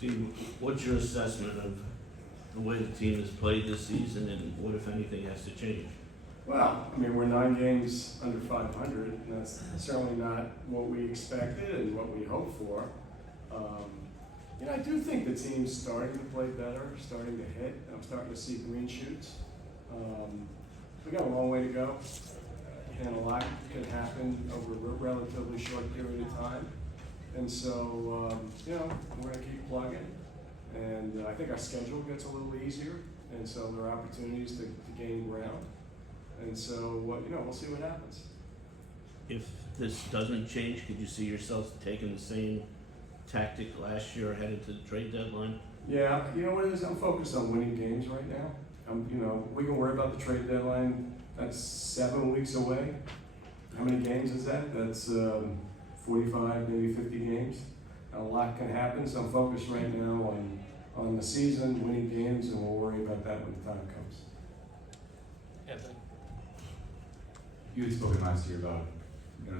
Steve, what's your assessment of the way the team has played this season, and what, if anything, has to change? Well, I mean, we're 9 games under 500, and that's certainly not what we expected and what we hoped for. I do think the team's starting to play better, starting to hit. I'm starting to see green shoots. We got a long way to go, and a lot could happen over a relatively short period of time. And so, we're going to keep plugging. And I think our schedule gets a little easier, and so there are opportunities to gain ground. And so, we'll see what happens. If this doesn't change, could you see yourselves taking the same tactic last year headed to the trade deadline? Yeah, you know what it is? I'm focused on winning games right now. We can worry about the trade deadline. That's 7 weeks away. How many games is that? That's 45, maybe 50 games. A lot can happen, so I'm focused right now on the season, winning games, and we'll worry about that when the time comes. Anthony? You had spoken last year about,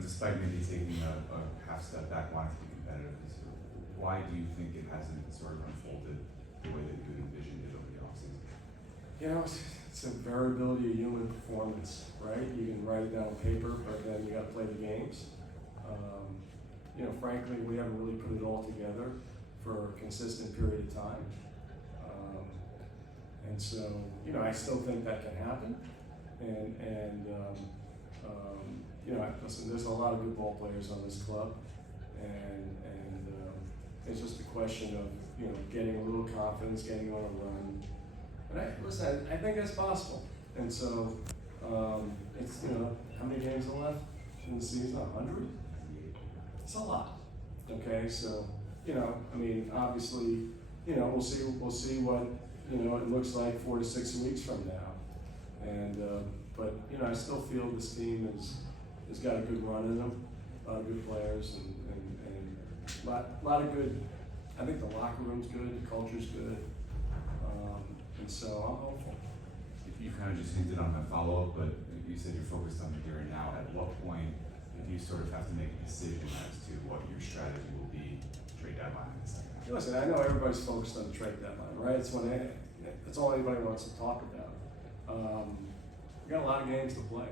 despite maybe taking a half step back, wanting to be competitive. Why do you think it hasn't sort of unfolded the way that you had envisioned it over the offseason? It's a variability of human performance, right? You can write it down on paper, but then you got to play the games. Frankly, we haven't really put it all together for a consistent period of time. And so, I still think that can happen. Listen, there's a lot of good ball players on this club, and it's just a question of, getting a little confidence, getting on a run. And I think that's possible. And so, it's, how many games are left in the season? 100? It's a lot. Okay, so, obviously, we'll see what, it looks like 4 to 6 weeks from now. And, but, I still feel this team has got a good run in them, a lot of good players, and a lot of good. I think the locker room's good, the culture's good, and so I'm hopeful. You kind of just hinted on my follow-up, but you said you're focused on the here and now. At what point do you sort of have to make a decision as to what your strategy will be trade deadline in the second half? Listen, I know everybody's focused on the trade deadline, right? It's all anybody wants to talk about. We got a lot of games to play.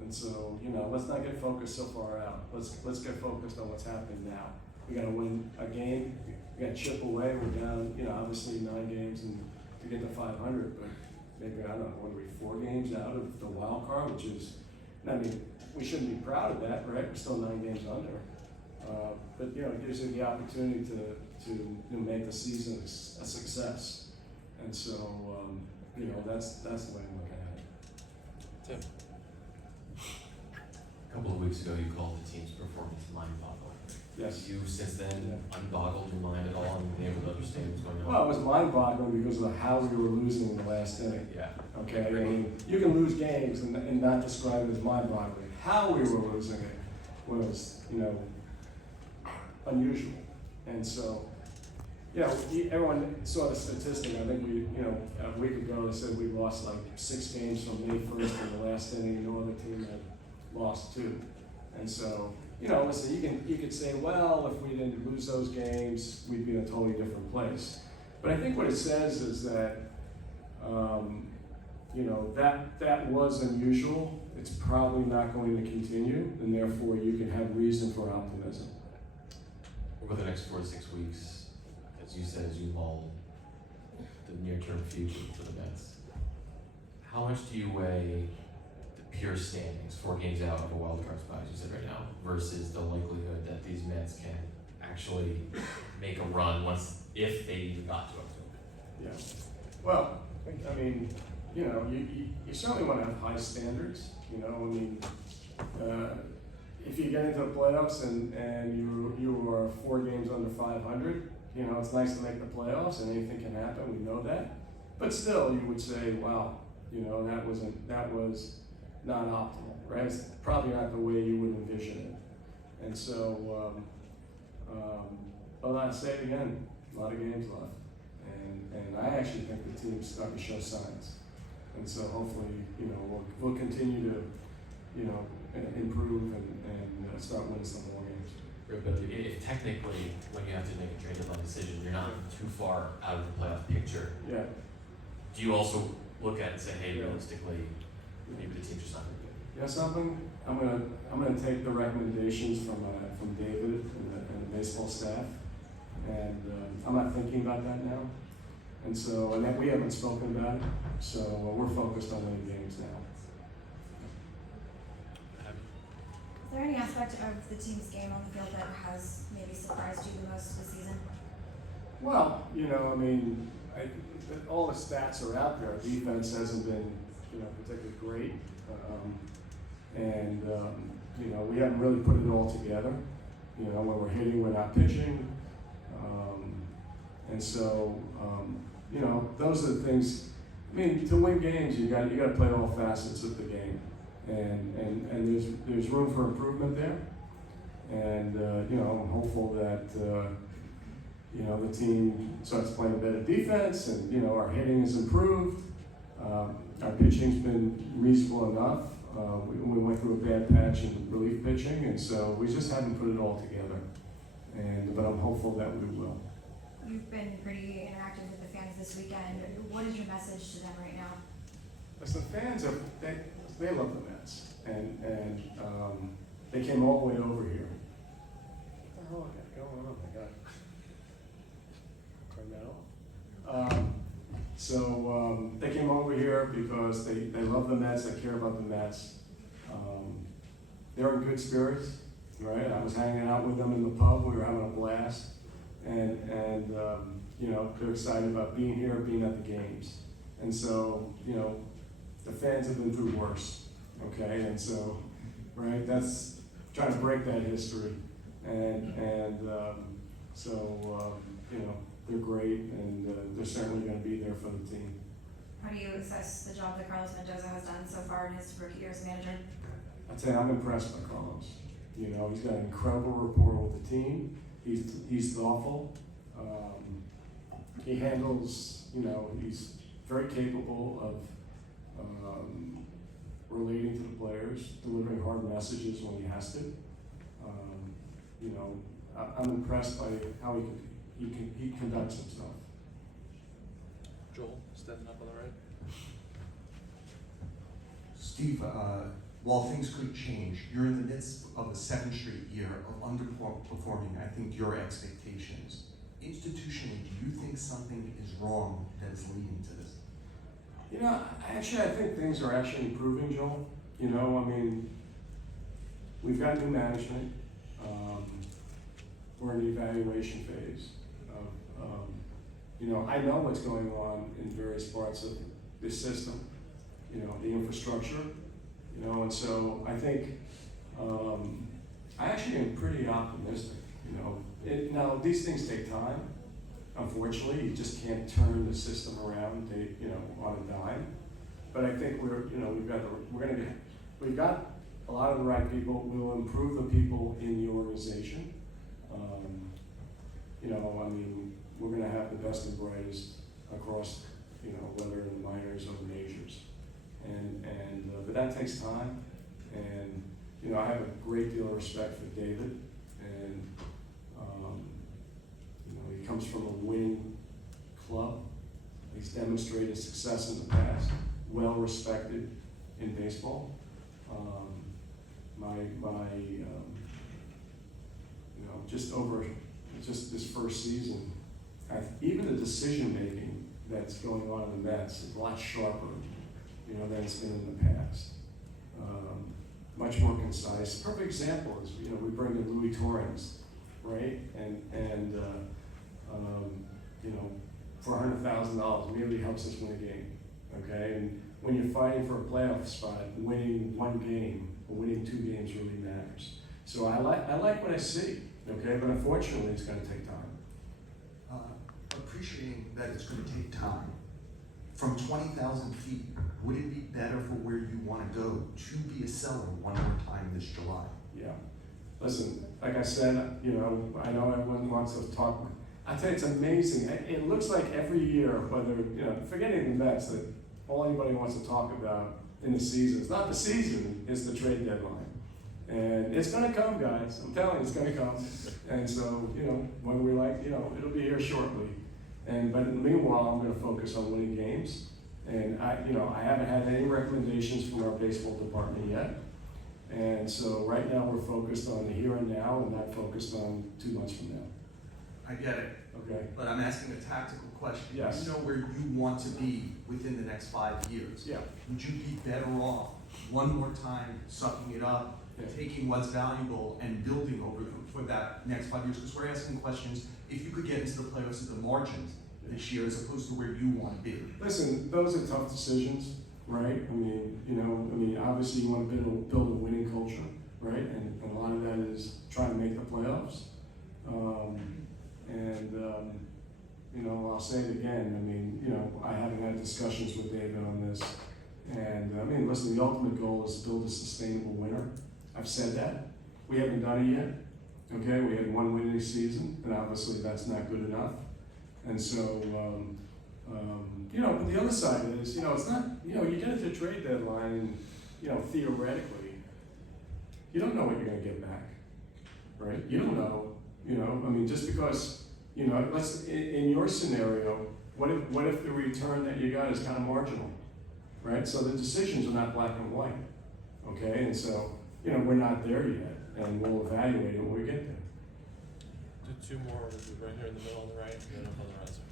And so, let's not get focused so far out. Let's get focused on what's happening now. We got to win a game. We got to chip away. We're down, obviously 9 games and to get to 500, but maybe, I don't know, what are we, 4 games out of the wild card, which is, we shouldn't be proud of that, right? We're still 9 games under. But, it gives you the opportunity to make the season a success. And so, that's the way I'm looking at it. Tim? A couple of weeks ago, you called the team's performance mind-boggling. Yes. Have you since then unboggled your mind at all and been able to understand what's going on? Well, it was mind-boggling because of how we were losing in the last inning. Yeah. Okay, you can lose games and not describe it as mind-boggling. How we were losing it was, unusual. And so, everyone saw the statistic. I think a week ago they said we lost like 6 games from May 1st in the last inning, and no other team had lost 2. And so, listen, you could say, well, if we didn't lose those games, we'd be in a totally different place. But I think what it says is that, that was unusual. It's probably not going to continue, and therefore you can have reason for optimism. Over the next 4 to 6 weeks, as you said, as you mull the near-term future for the Mets, how much do you weigh the pure standings, 4 games out of a wild card spot, as you said right now, versus the likelihood that these Mets can actually make a run if they even got to October? Yeah. Well, you certainly want to have high standards. If you get into the playoffs and you are 4 games under 500, it's nice to make the playoffs and anything can happen. We know that, but still, you would say, wow, that was not optimal, right? It's probably not the way you would envision it. And so, but I'll say it again, a lot of games left, and I actually think the team's starting to show signs. And so hopefully, we'll continue to, improve and start winning some more games. Right, but if technically, when you have to make a trade deadline decision, you're not too far out of the playoff picture, Yeah. do you also look at it and say, hey, Yeah. realistically, maybe the team's just not gonna You know something? I'm gonna take the recommendations from David and the baseball staff, and I'm not thinking about that now. And so, and then we haven't spoken about it, so we're focused on winning games now. Is there any aspect of the team's game on the field that has maybe surprised you the most this season? Well, you know, I mean, all the stats are out there. Our defense hasn't been, you know, particularly great, and you know, we haven't really put it all together. You know, when we're hitting, we're not pitching, and so you know, those are the things. I mean, to win games, you got to play all facets of the game, and there's room for improvement there, and you know, I'm hopeful that you know, the team starts playing better defense, and you know, our hitting has improved. Our pitching's been reasonable enough. We went through a bad patch in relief pitching, and so we just haven't put it all together. But I'm hopeful that we will. You've been pretty interactive with the fans this weekend. What is your message to them right now? Listen, the fans they love the Mets, and they came all the way over here. What the hell is going on? My God. Turn that off. So they came over here because they love the Mets, they care about the Mets. They're in good spirits, right? I was hanging out with them in the pub, we were having a blast. And you know, they're excited about being here, being at the games. And so, you know, the fans have been through worse, okay? And so, right, that's trying to break that history. So, you know, they're great, and they're certainly going to be there for the team. How do you assess the job that Carlos Mendoza has done so far in his rookie year as manager? I'd say I'm impressed by Carlos. You know, he's got an incredible rapport with the team. He's thoughtful. He handles, you know, he's very capable of relating to the players, delivering hard messages when he has to. You know, I'm impressed by how he conducts himself. Joel, standing up on the right. Steve, while things could change, you're in the midst of a second straight year of underperforming, I think, your expectations. Institutionally, do you think something is wrong that is leading to this? You know, I think things are actually improving, Joel. You know, I mean, we've got new management. We're in the evaluation phase. You know, I know what's going on in various parts of this system. You know, the infrastructure. You know, and so I think I actually am pretty optimistic. You know, now these things take time. Unfortunately, you just can't turn the system around, you know, on a dime. But I think we've got a lot of the right people. We'll improve the people in the organization. You know, I mean, we're going to have the best and brightest across, you know, whether in the minors or the majors. But that takes time, and you know, I have a great deal of respect for David, and you know, he comes from a winning club. He's demonstrated success in the past, well respected in baseball. You know, just this first season, even the decision making that's going on in the Mets is a lot sharper, you know, than it's been in the past. Much more concise. Perfect example is, you know, we bring in Louis Torrens, right? And you know, for $100,000, really helps us win a game, okay? And when you're fighting for a playoff spot, winning one game or winning two games really matters. So I like what I see, okay? But unfortunately, it's going to take time. Appreciating that it's going to take time. From 20,000 feet, would it be better for where you want to go to be a seller one more time this July? Yeah. Listen, like I said, you know everyone wants to talk. I tell you, it's amazing. It looks like every year, whether, you know, forgetting the Mets, that all anybody wants to talk about in the season, it's not the season, it's the trade deadline. And it's gonna come, guys. I'm telling you, it's gonna come. And so, you know, when we like, you know, it'll be here shortly. But in the meanwhile, I'm gonna focus on winning games. And I haven't had any recommendations from our baseball department yet. And so right now we're focused on the here and now and not focused on 2 months from now. I get it, Okay? but I'm asking a tactical question. Yes. You know where you want to be within the next 5 years. Yeah. Would you be better off one more time sucking it up, Yeah. taking what's valuable and building over for that next 5 years? Because we're asking questions, if you could get into the playoffs at the margins this year as opposed to where you want to be. Listen, those are tough decisions, right? I mean, obviously you want to build a winning culture, right? And a lot of that is trying to make the playoffs. I'll say it again. I haven't had discussions with David on this. And listen, the ultimate goal is to build a sustainable winner. I've said that. We haven't done it yet. Okay, we had 1 win this season, and obviously that's not good enough. And so, but the other side is, it's not, you get into the trade deadline and, theoretically, you don't know what you're going to get back, right? You don't know, just because, in your scenario, what if the return that you got is kind of marginal, right? So the decisions are not black and white, okay? And so, we're not there yet, and we'll evaluate it when we get there. Do 2 more, right here in the middle on the right, and then up on the right side.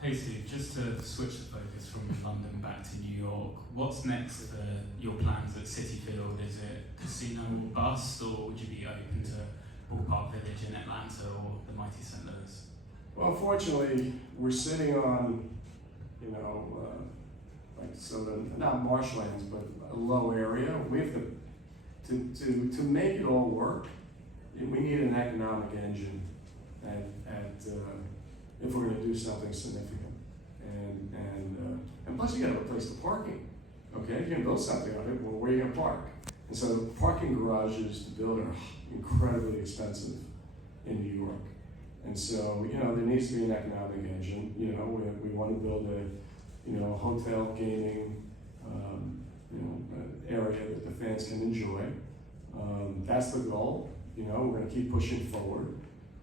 Hey Steve, just to switch the focus from London back to New York, what's next for your plans at Citi Field? Is it casino or bust, or would you be open to Ballpark Village in Atlanta or the mighty St. Louis? Well, fortunately, we're sitting on, not marshlands, but a low area. We have to make it all work. We need an economic engine if we're going to do something significant. And plus, you got to replace the parking. Okay, if you're going to build something on it, well, where are you going to park? And so, parking garages to build are incredibly expensive in New York. And so, there needs to be an economic engine. We want to build a hotel, gaming, area that the fans can enjoy. That's the goal. We're going to keep pushing forward.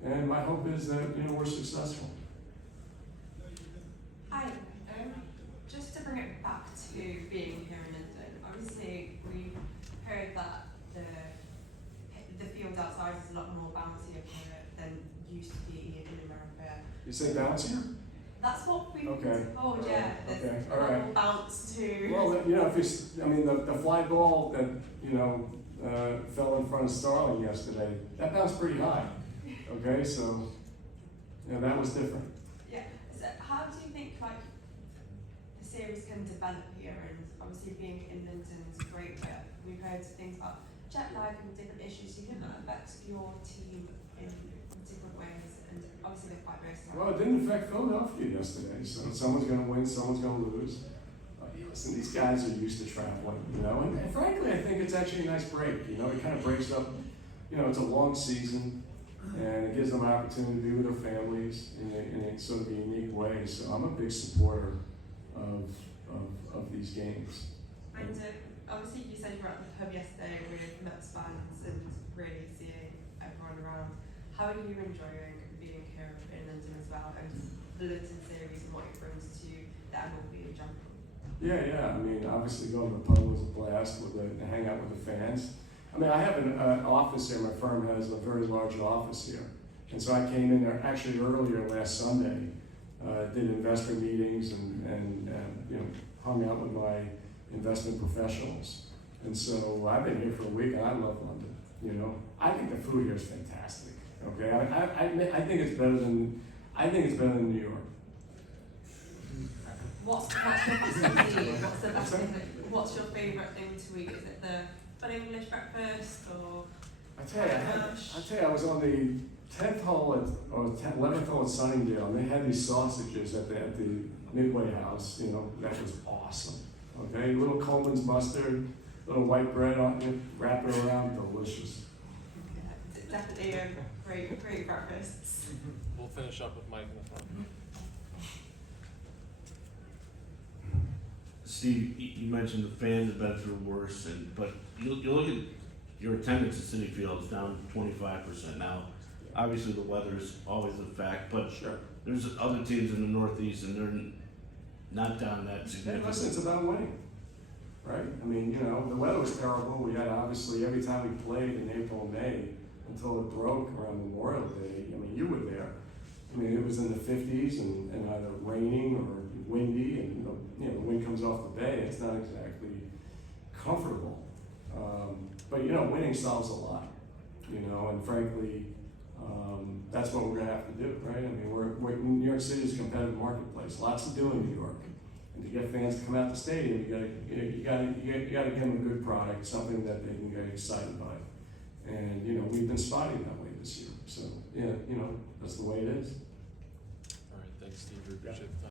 And my hope is that, we're successful. Hi, just to bring it back to being here in London, obviously we heard that the field outside is a lot more bouncy up here than used to be in America. You say bouncier? That's what we've Okay. been told, yeah. There's Okay. a All lot right. more bounce to. Well, the fly ball that, fell in front of Starling yesterday, that bounced pretty high. Okay, so, that was different. Yeah. So how do you think the series can develop here? And obviously being in London is great, but we've heard things about jet lag and different issues. Do you think that affects your team in different ways? And obviously they're quite versatile. Well, it didn't affect Philadelphia yesterday, so someone's going to win, someone's going to lose. Listen, these guys are used to traveling, and frankly, I think it's actually a nice break. It kind of breaks up, it's a long season, and it gives them an opportunity to be with their families in a sort of a unique way. So I'm a big supporter of these games. And obviously you said you were at the pub yesterday with Mets fans and really seeing everyone around. How are you enjoying being here in London as well, and the London series and what it brings to the MLB in general? Yeah. Obviously going to the pub was a blast to hang out with the fans. I have an office here. My firm has a very large office here. And so I came in there actually earlier last Sunday, did investor meetings and hung out with my investment professionals. And so I've been here for a week and I love London. I think the food here is fantastic. Okay, I think it's better than New York. What's your favourite to eat? What's the best thing? What's your favourite thing to eat? Is it the full English breakfast or? I tell you, I was on the 10th hole or 11th hole at Sunningdale, and they had these sausages at the Midway House. That was awesome. Okay, little Coleman's mustard, little white bread on it, wrap it around, delicious. Yeah, definitely a great breakfast. We'll finish up with Mike in the front. Steve, you mentioned the fans are better or worse, but you look at your attendance at Citi Field is down 25% now. Obviously, the weather is always a fact, but Sure. there's other teams in the Northeast, and they're not down that Hey, significantly. listen, it's about winning, right? I mean, you know, the weather was terrible. We had obviously every time we played in April and May until it broke around Memorial Day. I mean, you were there. I mean, it was in the 50s and either raining or windy, and you know, the wind comes off the bay. It's not exactly comfortable. But you know, winning solves a lot. You know, and frankly, that's what we're gonna have to do, right? I mean, we're New York City is a competitive marketplace. Lots to do in New York. And to get fans to come out to the stadium, you gotta give them a good product, something that they can get excited by. And you know, we've been spotting that way this year. So yeah, you know, that's the way it is. All right, thanks, Steve. We appreciate the time.